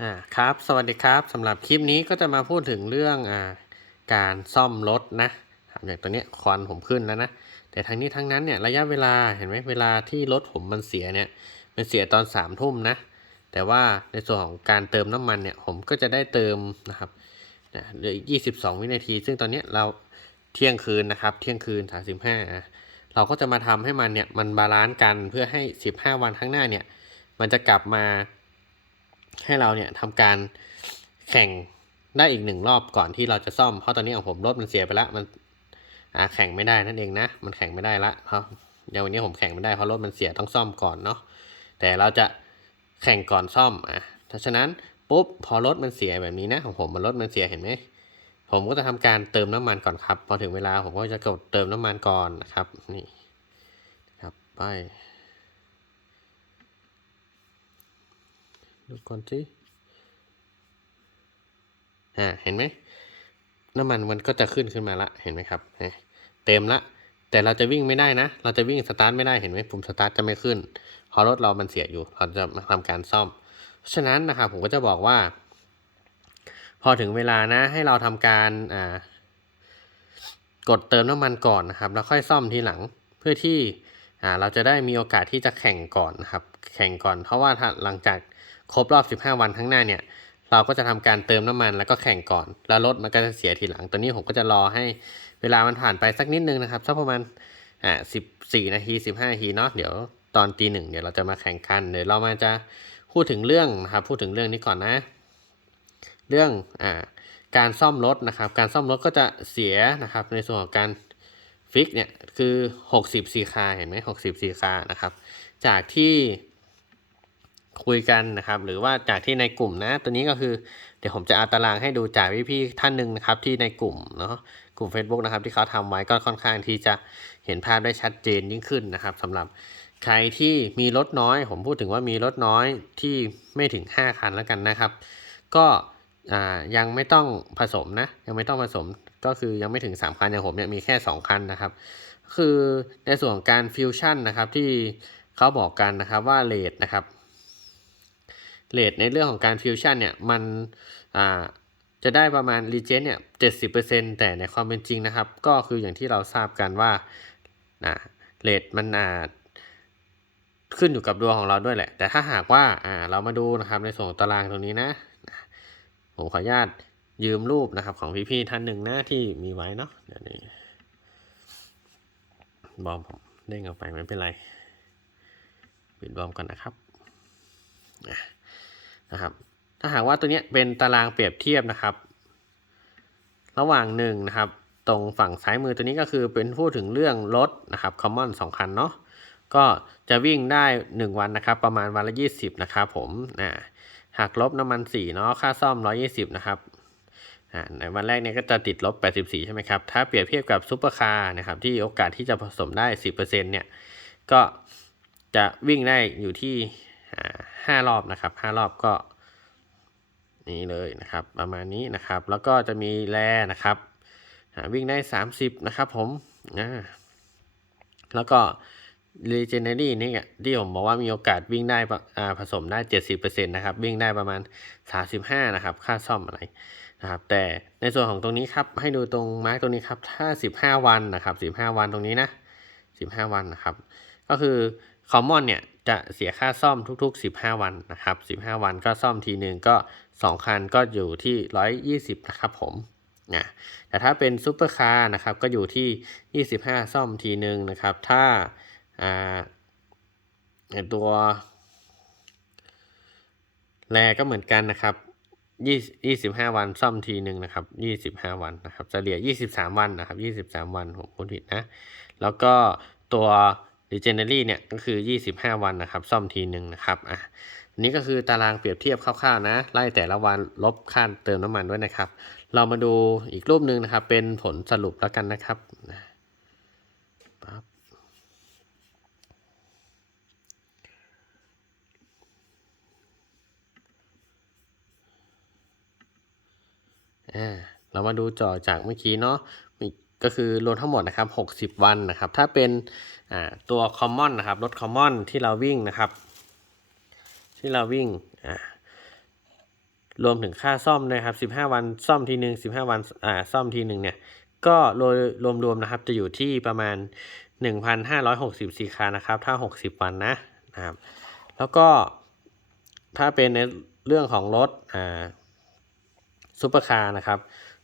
อ่าครับสวัสดีครับสำหรับคลิปนี้ก็จะมาพูดถึงเรื่องอ่าการซ่อมรถนะอย่างตัวเนี้ยควันผมขึ้นแล้วนะแต่ทั้งนี้ทั้งนั้นเนี่ยระยะเวลาเห็นไหมเวลาที่รถผมมันเสียเนี่ยมันเสียตอนสามทุ่มนะแต่ว่าในส่วนของการเติมน้ำมันเนี่ยผมก็จะได้เติมนะครับเหลืออีก22วินาที ซึ่งตอนนี้เราเที่ยงคืนนะครับเที่ยงคืน 35อะเราก็จะมาทำให้มันเนี่ยมันบาลานซ์กันเพื่อให้ 15 วันข้างหน้าเนี่ยมันจะกลับมา ให้เราเนี่ยทำการแข่งได้อีกหนึ่งรอบก่อนที่เราจะซ่อม เพราะตอนนี้ของผมรถมันเสียไปล้วมันแข่งไม่ได้นั่นเองนะ มันแข่งไม่ได้ละเพราะเดี๋ยววันนี้ผมแข่งไม่ได้เพราะรถมันเสียต้องซ่อมก่อนเนาะแต่เราจะแข่งก่อนซ่อมอะเพราะฉะนั้นปุ๊บพอรถมันเสียแบบนี้นะของผมมันรถมันเสียเห็นไหมผมก็จะทำการเติมน้ำมันก่อนครับ พอถึงเวลาผมก็จะกดเติมน้ำมันก่อนนะครับ นี่ครับไป ดูก่อนสิอ่าเห็นไหมน้ำมันมันก็จะขึ้นขึ้นมาละเห็นไหมครับเห็นไหมเต็มละ แต่เราจะวิ่งไม่ได้นะ เราจะวิ่งสตาร์ทไม่ได้เห็นไหมปุ่มสตาร์ทจะไม่ขึ้นเพราะรถเรามันเสียอยู่เราจะมาทำการซ่อม ฉะนั้นนะครับผมก็จะบอกว่า พอถึงเวลานะให้เราทำการอ่ากดเติมน้ำมันก่อนนะครับ แล้วค่อยซ่อมทีหลังเพื่อที่อ่าเราจะได้มีโอกาสที่จะแข่งก่อนนะครับ แข่งก่อนเพราะว่าถ้าหลังจาก ครบรอบ 15 วันข้างหน้าเนี่ย เราก็จะทำการเติมน้ำมันแล้วก็แข่งก่อน แล้วรถมันก็จะเสียทีหลัง ตัวนี้ผมก็จะรอให้เวลามันผ่านไปสักนิดนึงนะครับสักประมาณอ่า14นาที15นาทีเนาะเดี๋ยวตอนตีหนึ่งเดี๋ยวเราจะมาแข่งกันเดี๋ยวเรามาจะพูดถึงเรื่องนะครับพูดถึงเรื่องนี้ก่อนนะ เรื่องอ่าการซ่อมรถนะครับ การซ่อมรถก็จะเสียนะครับในส่วนของการฟิกเนี่ยคือ 60ซีคาเห็นไหม60ซีคานะครับ จากที่ คุยกันนะครับ หรือว่าจากที่ในกลุ่มนะ ตัวนี้ก็คือเดี๋ยวผมจะเอาตารางให้ดูจากพี่ๆท่านหนึ่งนะครับ ที่ในกลุ่มเนาะกลุ่ม Facebook นะครับ ที่เขาทำไว้ก็ค่อนข้างที่จะเห็นภาพได้ชัดเจนยิ่งขึ้นนะครับสำหรับใครที่มีรถน้อย ผมพูดถึงว่ามีรถน้อยที่ไม่ถึง 5 คันแล้วกันนะครับ ก็ยังไม่ต้องผสมนะ ยังไม่ต้องผสมก็คือยังไม่ถึง 3 คันอย่างผมเนี่ยมีแค่ 2 คันนะครับ คือในส่วนการฟิวชั่นนะครับที่เขาบอกกันนะครับว่าเลทนะครับ เลทในเรื่องของการฟิวชั่นเนี่ยมันอ่าจะได้ประมาณรีเจนเนี่ยเจ็ดสิบเปอร์เซ็นแต่ในความเป็นจริงนะครับ ก็คืออย่างที่เราทราบกันว่าเลทมันอ่าขึ้นอยู่กับดวงของเราด้วยแหละ แต่ถ้าหากว่าอ่าเรามาดูนะครับในส่วนของตารางตรงนี้นะ ผมขออนุญาตยืมรูปนะครับของพี่ๆท่านหนึ่งนะที่มีไว้เนาะเดี๋ยวนี้บอมผมเด้งออกไปไม่เป็นไร ปิดบอมก่อนนะครับ นะครับถ้าหากว่าตัวนี้เป็นตารางเปรียบเทียบนะครับ ระหว่างหนึ่งนะครับตรงฝั่งซ้ายมือตัวนี้ก็คือเป็นพูดถึงเรื่องรถนะครับคอมมอนสองคันเนาะก็จะวิ่งได้ 1 วันนะครับ ประมาณวันละ 20 นะครับผมอ่าหากลบน้ำมันสีเนาะค่าซ่อม 120 นะครับอ่าในวันแรกเนี่ยก็จะติดลบ 84 ใช่ไหมครับ ถ้าเปรียบเทียบกับซุปเปอร์คาร์นะครับที่โอกาสที่จะผสมได้ 10%เนี่ยก็จะวิ่งได้อยู่ที่ ห้ารอบนะครับห้ารอบก็นี่เลยนะครับประมาณนี้นะครับ แล้วก็จะมีแรนะครับวิ่งได้ 30 นะครับผมอ่าแล้วก็ Legendary นี่อะที่ผมบอกว่ามีโอกาสวิ่งได้ผสมได้ 70%นะครับ วิ่งได้ประมาณ 35 นะครับ ค่าซ่อมอะไรนะครับ แต่ในส่วนของตรงนี้ครับ ให้ดูตรงมาร์กตรงนี้ครับ ถ้า 15 วันนะครับ 15 วันตรงนี้นะ 15 วันนะครับ ก็คือคอมมอนเนี่ย จะเสียค่าซ่อมทุก ๆ 15 วันนะครับ 15 วันก็ซ่อมทีหนึ่งก็ 2 คันก็อยู่ที่ 120 นะครับผมนะแต่ถ้าเป็นซูเปอร์คาร์นะครับก็อยู่ที่ 25 ซ่อมทีหนึ่งนะครับ ถ้าอ่าตัวแรก็เหมือนกันนะครับยี่ยี่สิบห้าวันซ่อมทีหนึ่งนะครับยี่สิบห้าวันนะครับเฉลี่ยยี่สิบสามวันนะครับยี่สิบสามวันผมพูดผิดนะ แล้วก็ตัว Legendary เนี่ยก็คือยี่สิบห้าวันนะครับ ซ่อมทีหนึ่งนะครับอะนี้ก็คือตารางเปรียบเทียบคร่าวๆนะไล่แต่ละวันลบค่าเติมน้ำมันด้วยนะครับ เรามาดูอีกรูปหนึ่งนะครับ เป็นผลสรุปแล้วกันนะครับนะปั๊บอ่าเรามาดูจอจากเมื่อกี้เนาะ ก็คือรวมทั้งหมดนะครับ 60 วันนะครับ ถ้าเป็นตัว common นะครับ รถ common ที่เราวิ่งนะครับ ที่เราวิ่งรวมถึงค่าซ่อมด้วยครับ 15 วันซ่อมทีหนึ่ง15 วันซ่อมทีหนึ่งเนี่ย ก็โดยรวมๆนะครับ จะอยู่ที่ประมาณ 1,560ซีคานะครับ ถ้า 60 วันนะนะครับ แล้วก็ถ้าเป็นในเรื่องของรถอ่าซูเปอร์คาร์นะครับ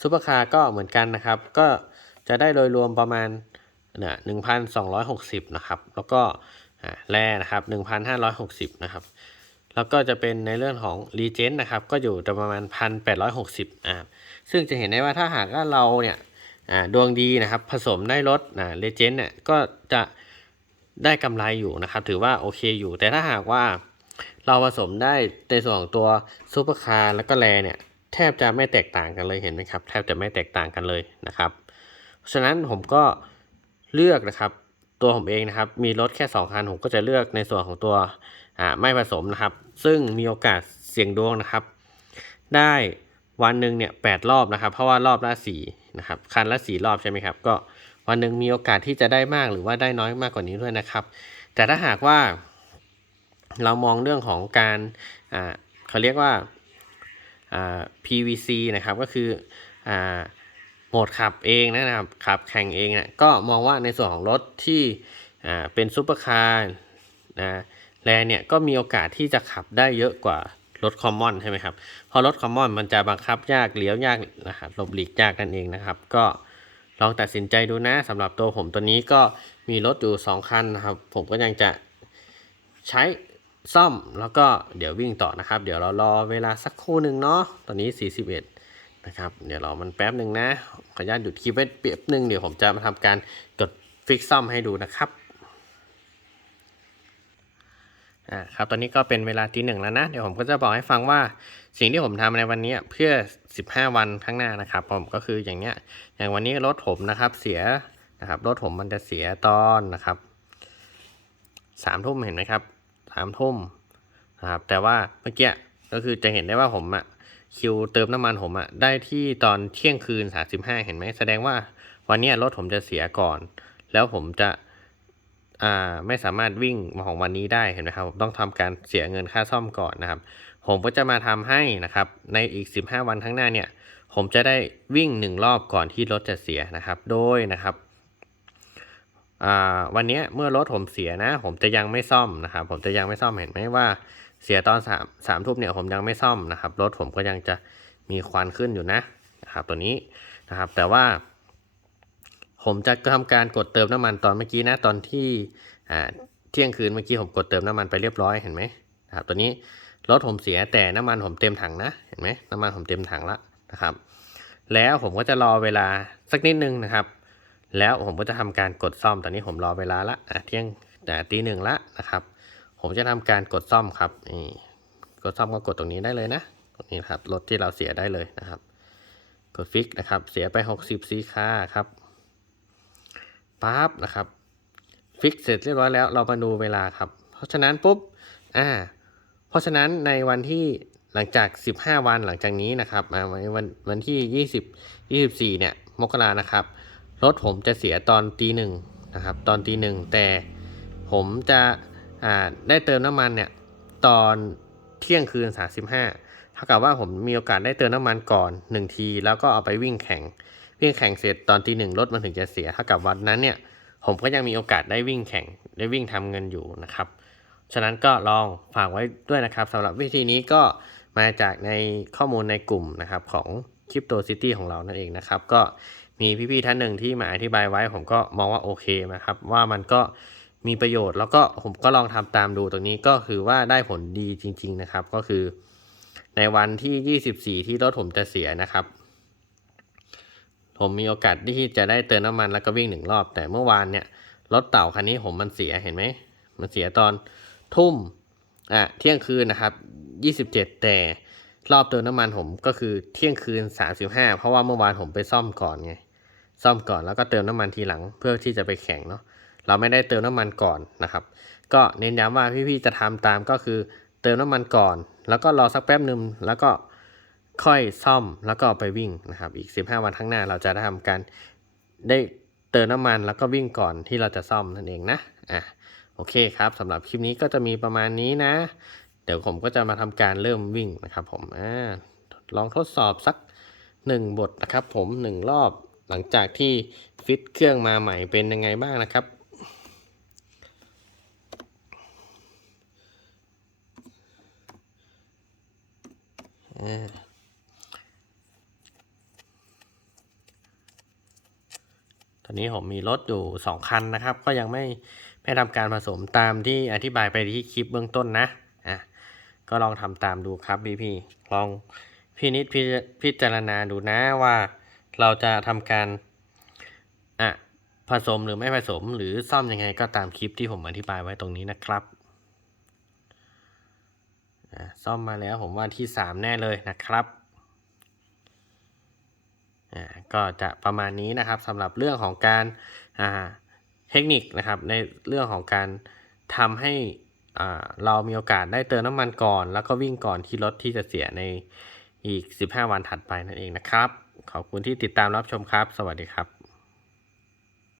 ซูเปอร์คาร์ก็เหมือนกันนะครับ ก็ จะได้โดยรวมประมาณเนี่ย1,260 นะครับ แล้วก็แร่นะครับ 1,560 นะครับ แล้วก็จะเป็นในเรื่องของรีเจนต์นะครับ ก็อยู่ประมาณ 1,860อ่าซึ่งจะเห็นได้ว่าถ้าหากว่าเราเนี่ยดวงดีนะครับ ผสมได้รถอ่ารีเจนต์เนี่ยก็จะได้กำไรอยู่นะครับ ถือว่าโอเคอยู่ แต่ถ้าหากว่าเราผสมได้ในส่วนของตัวซูเปอร์คาร์แล้วก็แรเนี่ยแทบจะไม่แตกต่างกันเลยเห็นไหมครับ แทบจะไม่แตกต่างกันเลยนะครับ ฉะนั้นผมก็เลือกนะครับตัวผมเองนะครับ มีรถแค่ 2 คัน ผมก็จะเลือกในส่วนของตัวไม่ผสมนะครับ ซึ่งมีโอกาสเสี่ยงดวงนะครับ ได้วันหนึ่งเนี่ยแปดรอบนะครับ เพราะว่ารอบละสี่นะครับ คันละสี่รอบใช่ไหมครับ ก็วันหนึ่งมีโอกาสที่จะได้มากหรือว่าได้น้อยมากกว่านี้ด้วยนะครับ แต่ถ้าหากว่าเรามองเรื่องของการเขาเรียกว่า PVC นะครับ ก็คืออ หมดขับเองนะครับขับแข่งเองนะก็มองว่าในส่วนของรถที่อ่าเป็นซูเปอร์คาร์นะแลเนี่ยก็มีโอกาสที่จะขับได้เยอะกว่ารถคอมมอนใช่ไหมครับเพราะรถคอมมอนมันจะบังคับยากเลี้ยวยากนะครับหลบหลีกยากนั่นเองนะครับ ก็ลองตัดสินใจดูนะสำหรับตัวผมตัวนี้ก็มีรถอยู่ 2 คันนะครับ ผมก็ยังจะใช้ซ่อมแล้วก็เดี๋ยววิ่งต่อนะครับ เดี๋ยวเรารอเวลาสักครู่หนึ่งเนาะตอนนี้ 41 นะครับ เดี๋ยวรอมันแป๊บหนึ่งนะ ขออนุญาตหยุดคลิปไว้แป๊บหนึ่งเดี๋ยวผมจะมาทำการกดฟิกซ่อมให้ดูนะครับอ่าครับตอนนี้ก็เป็นเวลาตีหนึ่งแล้วนะ เดี๋ยวผมก็จะบอกให้ฟังว่าสิ่งที่ผมทำในวันนี้เพื่อ 15 วันข้างหน้านะครับ ผมก็คืออย่างเนี้ยอย่างวันนี้รถผมนะครับเสียนะครับรถผมมันจะเสียตอนนะครับสามทุ่มเห็นไหมครับสามทุ่มนะครับแต่ว่าเมื่อกี้ก็คือจะเห็นได้ว่าผมอะ คิวเติมน้ำมันผมอะได้ที่ตอนเที่ยงคืน 35 เห็นไหมแสดงว่าวันนี้รถผมจะเสียก่อน แล้วผมจะอ่าไม่สามารถวิ่งของวันนี้ได้เห็นไหมครับผมต้องทำการเสียเงินค่าซ่อมก่อนนะครับ ผมก็จะมาทำให้นะครับ ในอีก 15 วันข้างหน้าเนี่ย ผมจะได้วิ่งหนึ่งรอบก่อนที่รถจะเสียนะครับ โดยนะครับอ่าวันนี้เมื่อรถผมเสียนะ ผมจะยังไม่ซ่อมนะครับ ผมจะยังไม่ซ่อมเห็นไหมว่า เสียตอนสามสามทุ่มเนี่ยผมยังไม่ซ่อมนะครับ รถผมก็ยังจะมีควันขึ้นอยู่นะนะครับตัวนี้นะครับ แต่ว่า ผมจะทำการกดเติมน้ำมันตอนเมื่อกี้นะตอนที่เที่ยงคืนเมื่อกี้ผมกดเติมน้ำมันไปเรียบร้อยเห็นไหมนะครับตัวนี้รถผมเสียแต่น้ำมันผมเต็มถังนะเห็นไหมน้ำมันผมเต็มถังละนะครับ แล้วผมก็จะรอเวลาสักนิดนึงนะครับ แล้วผมก็จะทำการกดซ่อมตอนนี้ผมรอเวลาละอะเที่ยงแต่ตีหนึ่งละนะครับ ผมจะทำการกดซ่อมครับนี่กดซ่อมก็กดตรงนี้ได้เลยนะตรงนี้ครับรถที่เราเสียได้เลยนะครับ กดฟิกนะครับ เสียไป 60ซีค่าครับปั๊บนะครับ ฟิกเสร็จเรียบร้อยแล้วเรามาดูเวลาครับ เพราะฉะนั้นปุ๊บอ่าเพราะฉะนั้นในวันที่หลังจาก 15 วันหลังจากนี้นะครับวันวันวันที่ 20 24 เนี่ย มกรานะครับ รถผมจะเสียตอนตีหนึ่งนะครับ ตอนตีหนึ่งแต่ผมจะ ได้เติมน้ำมันเนี่ยตอนเที่ยงคืน 35 เท่ากับว่าผมมีโอกาสได้เติมน้ำมันก่อน 1 ที แล้วก็เอาไปวิ่งแข่ง วิ่งแข่งเสร็จตอนตีหนึ่งรถมันถึงจะเสียเท่ากับวันนั้นเนี่ยผมก็ยังมีโอกาสได้วิ่งแข่งได้วิ่งทำเงินอยู่นะครับ ฉะนั้นก็ลองฝากไว้ด้วยนะครับสำหรับวิธีนี้ก็มาจากในข้อมูลในกลุ่มนะครับของ Crypto City ของเรานั่นเองนะครับ ก็มีพี่ๆท่านหนึ่งที่มาอธิบายไว้ผมก็มองว่าโอเคนะครับ ว่ามันก็ มีประโยชน์ แล้วก็ผมก็ลองทำตามดูตรงนี้ก็คือว่าได้ผลดีจริง ๆนะครับ ก็คือ ในวันที่ 24 ที่รถผมจะเสียนะครับ ผมมีโอกาสที่จะได้เติมน้ำมันแล้วก็วิ่งหนึ่งรอบ แต่เมื่อวานเนี่ยรถเต่าคันนี้ผมมันเสียเห็นไหมมันเสียตอนทุ่มอะเที่ยงคืนนะครับ 27 แต่รอบเติมน้ำมันผมก็คือเที่ยงคืน 35 เพราะว่าเมื่อวานผมไปซ่อมก่อนไงซ่อมก่อนแล้วก็เติมน้ำมันทีหลังเพื่อที่จะไปแข่งเนาะ เราไม่ได้เติมน้ำมันก่อนนะครับ ก็เน้นย้ำว่าพี่ๆจะทำตามก็คือเติมน้ำมันก่อน แล้วก็รอสักแป๊บหนึ่งแล้วก็ค่อยซ่อมแล้วก็ไปวิ่งนะครับ อีก 15 วันข้างหน้าเราจะได้ทำการได้เติมน้ำมันแล้วก็วิ่งก่อนที่เราจะซ่อมนั่นเองนะอะโอเคครับสำหรับคลิปนี้ก็จะมีประมาณนี้นะ เดี๋ยวผมก็จะมาทำการเริ่มวิ่งนะครับผมอ่าลองทดสอบสักหนึ่งบทนะครับผมหนึ่งรอบหลังจากที่ฟิตเครื่องมาใหม่เป็นยังไงบ้างนะครับ ตอนนี้ผมมีรถอยู่สองคันนะครับ ก็ยังไม่ไม่ทำการผสมตามที่อธิบายไปที่คลิปเบื้องต้นนะอะก็ลองทำตามดูครับพี่พี่ลองพินิจพิพิจารณาดูนะว่าเราจะทำการอะผสมหรือไม่ผสมหรือซ่อมยังไงก็ตามคลิปที่ผมอธิบายไว้ตรงนี้นะครับ ซ่อมมาแล้วผมว่าที่สามแน่เลยนะครับอ่าก็จะประมาณนี้นะครับสำหรับเรื่องของการอ่าเทคนิคนะครับในเรื่องของการทำให้อ่าเรามีโอกาสได้เติมน้ำมันก่อน แล้วก็วิ่งก่อนที่รถที่จะเสียในอีก 15 วันถัดไปนั่นเองนะครับ ขอบคุณที่ติดตามรับชมครับ สวัสดีครับ